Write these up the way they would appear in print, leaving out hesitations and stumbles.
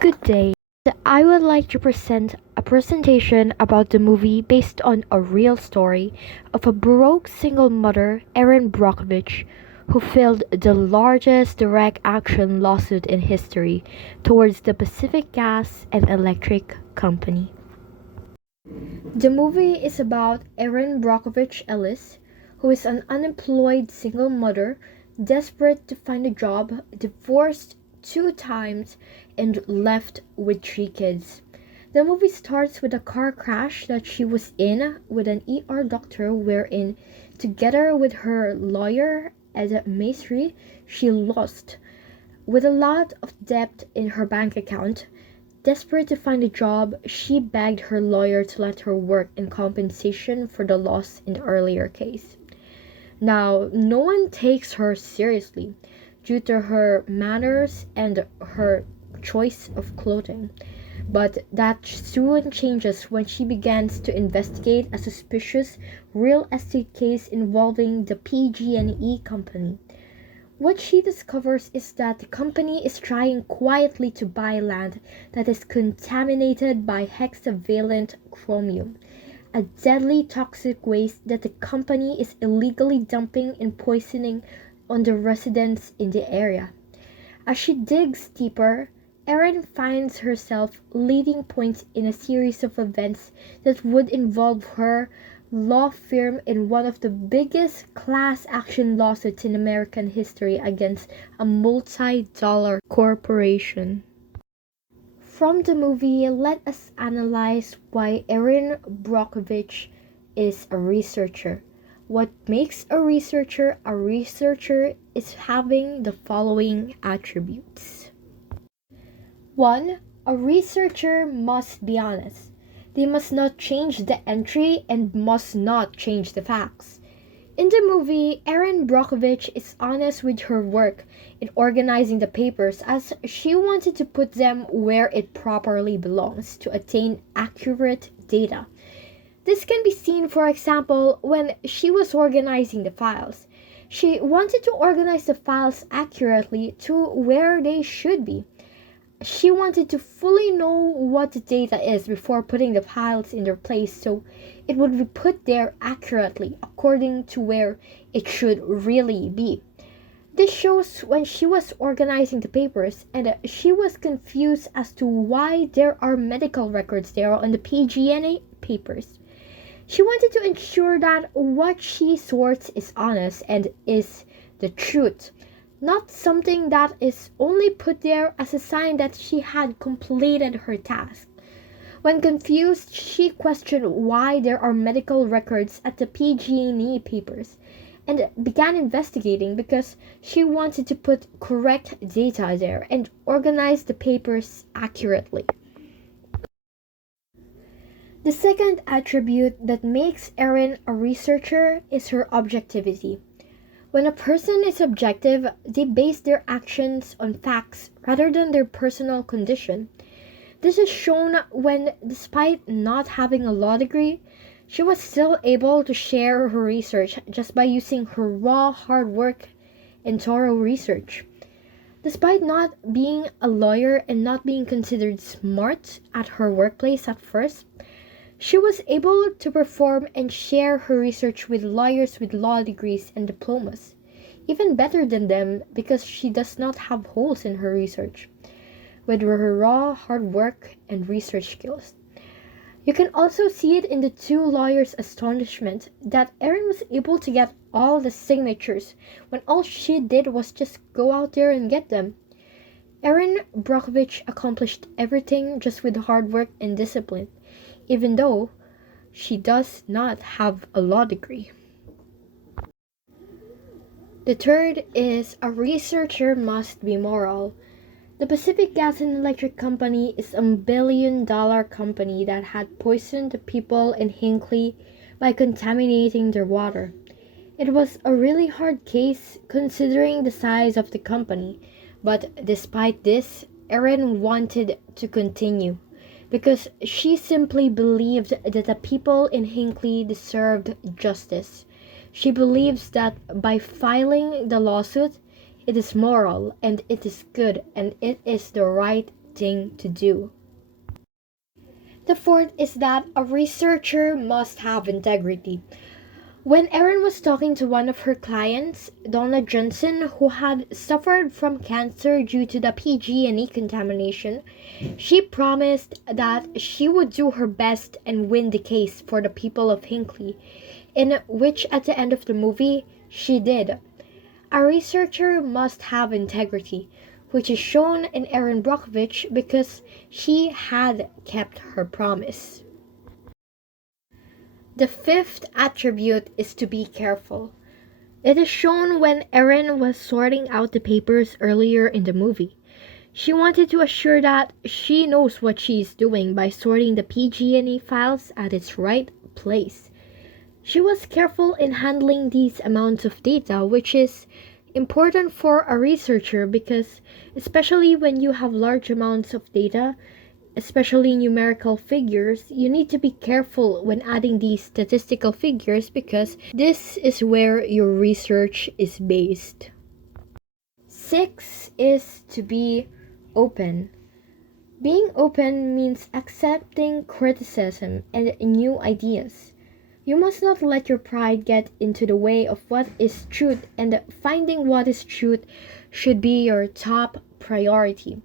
Good day. I would like to present a presentation about the movie based on a real story of a broke single mother, Erin Brockovich, who filed the largest direct action lawsuit in history towards the Pacific Gas and Electric Company. The movie is about Erin Brockovich Ellis, who is an unemployed single mother desperate to find a job, divorced 2 times, and left with 3 kids. The movie starts with a car crash that she was in with an ER doctor, wherein, together with her lawyer Ed Masry, she lost. With a lot of debt in her bank account, desperate to find a job, she begged her lawyer to let her work in compensation for the loss in the earlier case. Now, no one takes her seriously due to her manners and her choice of clothing. But that soon changes when she begins to investigate a suspicious real estate case involving the PG&E company. What she discovers is that the company is trying quietly to buy land that is contaminated by hexavalent chromium, a deadly toxic waste that the company is illegally dumping and poisoning on the residents in the area. As she digs deeper, Erin finds herself leading points in a series of events that would involve her law firm in one of the biggest class action lawsuits in American history against a multi-dollar corporation. From the movie, let us analyze why Erin Brockovich is a researcher. What makes a researcher is having the following attributes. 1. A researcher must be honest. They must not change the entry and must not change the facts. In the movie, Erin Brockovich is honest with her work in organizing the papers, as she wanted to put them where it properly belongs to attain accurate data. This can be seen, for example, when she was organizing the files. She wanted to organize the files accurately to where they should be. She wanted to fully know what the data is before putting the files in their place, so it would be put there accurately according to where it should really be. This shows when she was organizing the papers and she was confused as to why there are medical records there on the PG&A papers. She wanted to ensure that what she sorts is honest and is the truth, not something that is only put there as a sign that she had completed her task. When confused, she questioned why there are medical records at the PG&E papers and began investigating because she wanted to put correct data there and organize the papers accurately. The second attribute that makes Erin a researcher is her objectivity. When a person is objective, they base their actions on facts rather than their personal condition. This is shown when, despite not having a law degree, she was still able to share her research just by using her raw hard work and thorough research. Despite not being a lawyer and not being considered smart at her workplace at first, she was able to perform and share her research with lawyers with law degrees and diplomas, even better than them because she does not have holes in her research, with her raw hard work and research skills. You can also see it in the two lawyers' astonishment that Erin was able to get all the signatures when all she did was just go out there and get them. Erin Brockovich accomplished everything just with hard work and discipline, even though she does not have a law degree. The third is a researcher must be moral. The Pacific Gas and Electric Company is a billion-dollar company that had poisoned the people in Hinckley by contaminating their water. It was a really hard case considering the size of the company, but despite this, Erin wanted to continue because she simply believed that the people in Hinckley deserved justice. She believes that by filing the lawsuit, it is moral and it is good and it is the right thing to do. The fourth is that a researcher must have integrity. When Erin was talking to one of her clients, Donna Johnson, who had suffered from cancer due to the PG&E contamination, she promised that she would do her best and win the case for the people of Hinckley, in which at the end of the movie, she did. A researcher must have integrity, which is shown in Erin Brockovich because she had kept her promise. The fifth attribute is to be careful. It is shown when Erin was sorting out the papers earlier in the movie. She wanted to assure that she knows what she is doing by sorting the PG&E files at its right place. She was careful in handling these amounts of data, which is important for a researcher because, especially when you have large amounts of data, especially numerical figures, you need to be careful when adding these statistical figures because this is where your research is based. 6 is to be open. Being open means accepting criticism and new ideas. You must not let your pride get into the way of what is truth, and finding what is truth should be your top priority.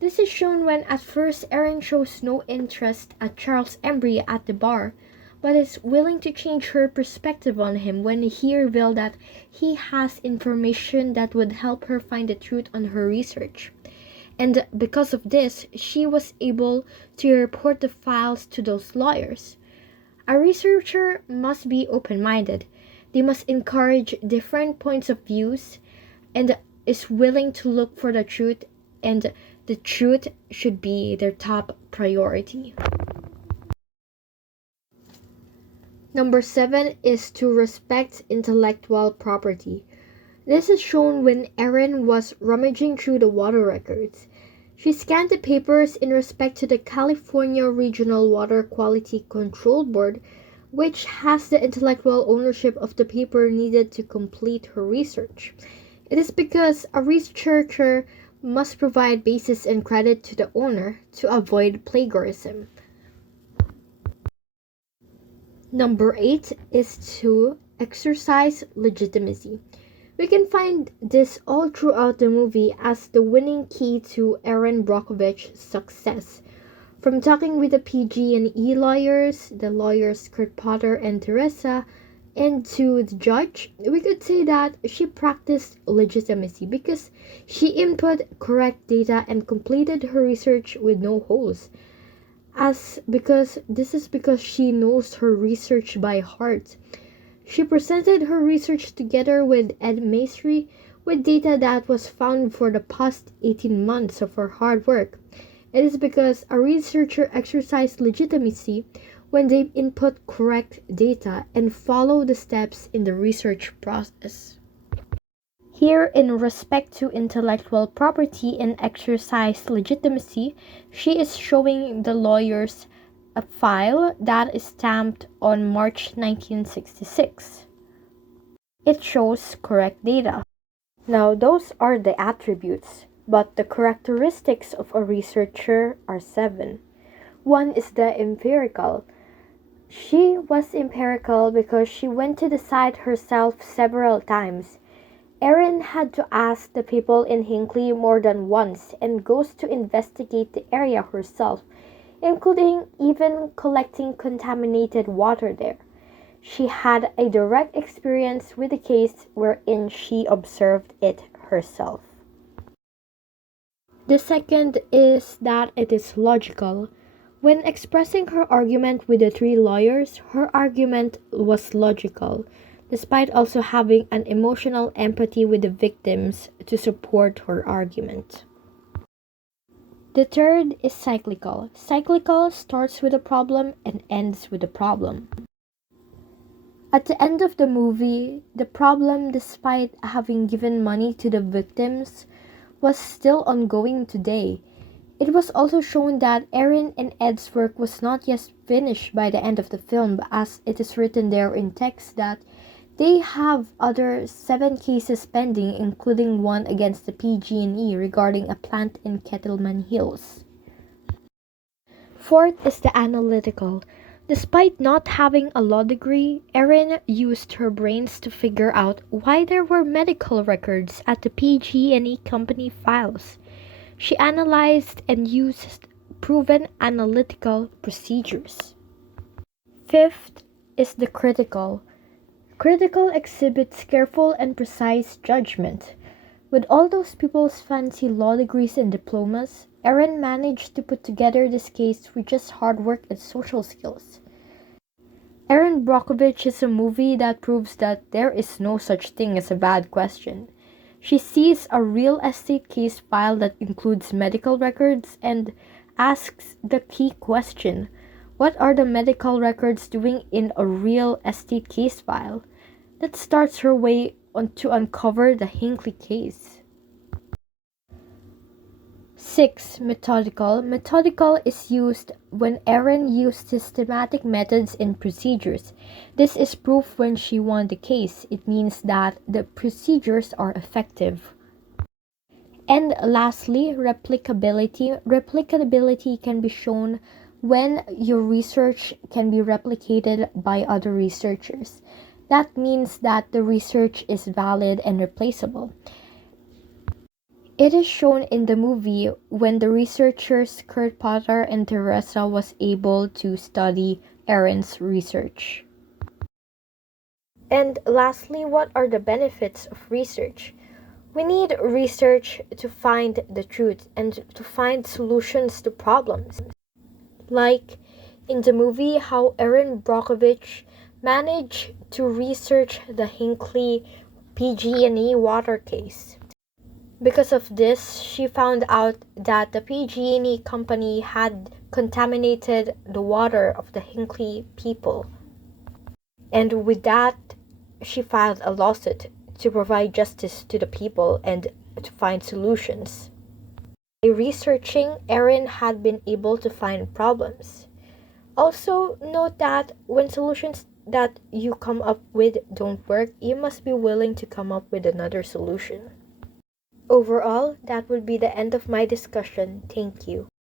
This is shown when at first Erin shows no interest at Charles Embry at the bar, but is willing to change her perspective on him when he revealed that he has information that would help her find the truth on her research. And because of this, she was able to report the files to those lawyers. A researcher must be open-minded. They must encourage different points of views and is willing to look for the truth, and the truth should be their top priority. Number 7 is to respect intellectual property. This is shown when Erin was rummaging through the water records. She scanned the papers in respect to the California Regional Water Quality Control Board, which has the intellectual ownership of the paper needed to complete her research. It is because a researcher must provide basis and credit to the owner to avoid plagiarism. Number 8 is to exercise legitimacy. We can find this all throughout the movie as the winning key to Erin Brockovich's success. From talking with the PG&E lawyers, the lawyers Kurt Potter and Teresa, and to the judge, we could say that she practiced legitimacy because she input correct data and completed her research with no holes. This is because she knows her research by heart. She presented her research together with Ed Maestri with data that was found for the past 18 months of her hard work. It is because a researcher exercises legitimacy when they input correct data and follow the steps in the research process. Here, in respect to intellectual property and exercise legitimacy, she is showing the lawyers a file that is stamped on March 1966. It shows correct data. Now, those are the attributes, but the characteristics of a researcher are 7. One is the empirical. She was empirical because she went to the site herself several times. Erin had to ask the people in Hinckley more than once and goes to investigate the area herself, including even collecting contaminated water there. She had a direct experience with the case wherein she observed it herself. The second is that it is logical. When expressing her argument with the 3 lawyers, her argument was logical, despite also having an emotional empathy with the victims to support her argument. The third is cyclical. Cyclical starts with a problem and ends with a problem. At the end of the movie, the problem, despite having given money to the victims, was still ongoing today. It was also shown that Erin and Ed's work was not yet finished by the end of the film, as it is written there in text that they have other 7 cases pending, including one against the PG&E regarding a plant in Kettleman Hills. Fourth is the analytical. Despite not having a law degree, Erin used her brains to figure out why there were medical records at the PG&E company files. She analyzed and used proven analytical procedures. Fifth is the critical. Critical exhibits careful and precise judgment. With all those people's fancy law degrees and diplomas, Erin managed to put together this case with just hard work and social skills. Erin Brockovich is a movie that proves that there is no such thing as a bad question. She sees a real estate case file that includes medical records and asks the key question: what are the medical records doing in a real estate case file? That starts her way on to uncover the Hinckley case. 6. Methodical. Methodical is used when Erin used systematic methods and procedures. This is proof when she won the case. It means that the procedures are effective. And lastly, replicability. Replicability can be shown when your research can be replicated by other researchers. That means that the research is valid and replaceable. It is shown in the movie when the researchers Kurt Potter and Teresa was able to study Erin's research. And lastly, what are the benefits of research? We need research to find the truth and to find solutions to problems. Like in the movie, how Erin Brockovich managed to research the Hinckley PG&E water case. Because of this, she found out that the PG&E company had contaminated the water of the Hinckley people. And with that, she filed a lawsuit to provide justice to the people and to find solutions. By researching, Erin had been able to find problems. Also, note that when solutions that you come up with don't work, you must be willing to come up with another solution. Overall, that would be the end of my discussion. Thank you.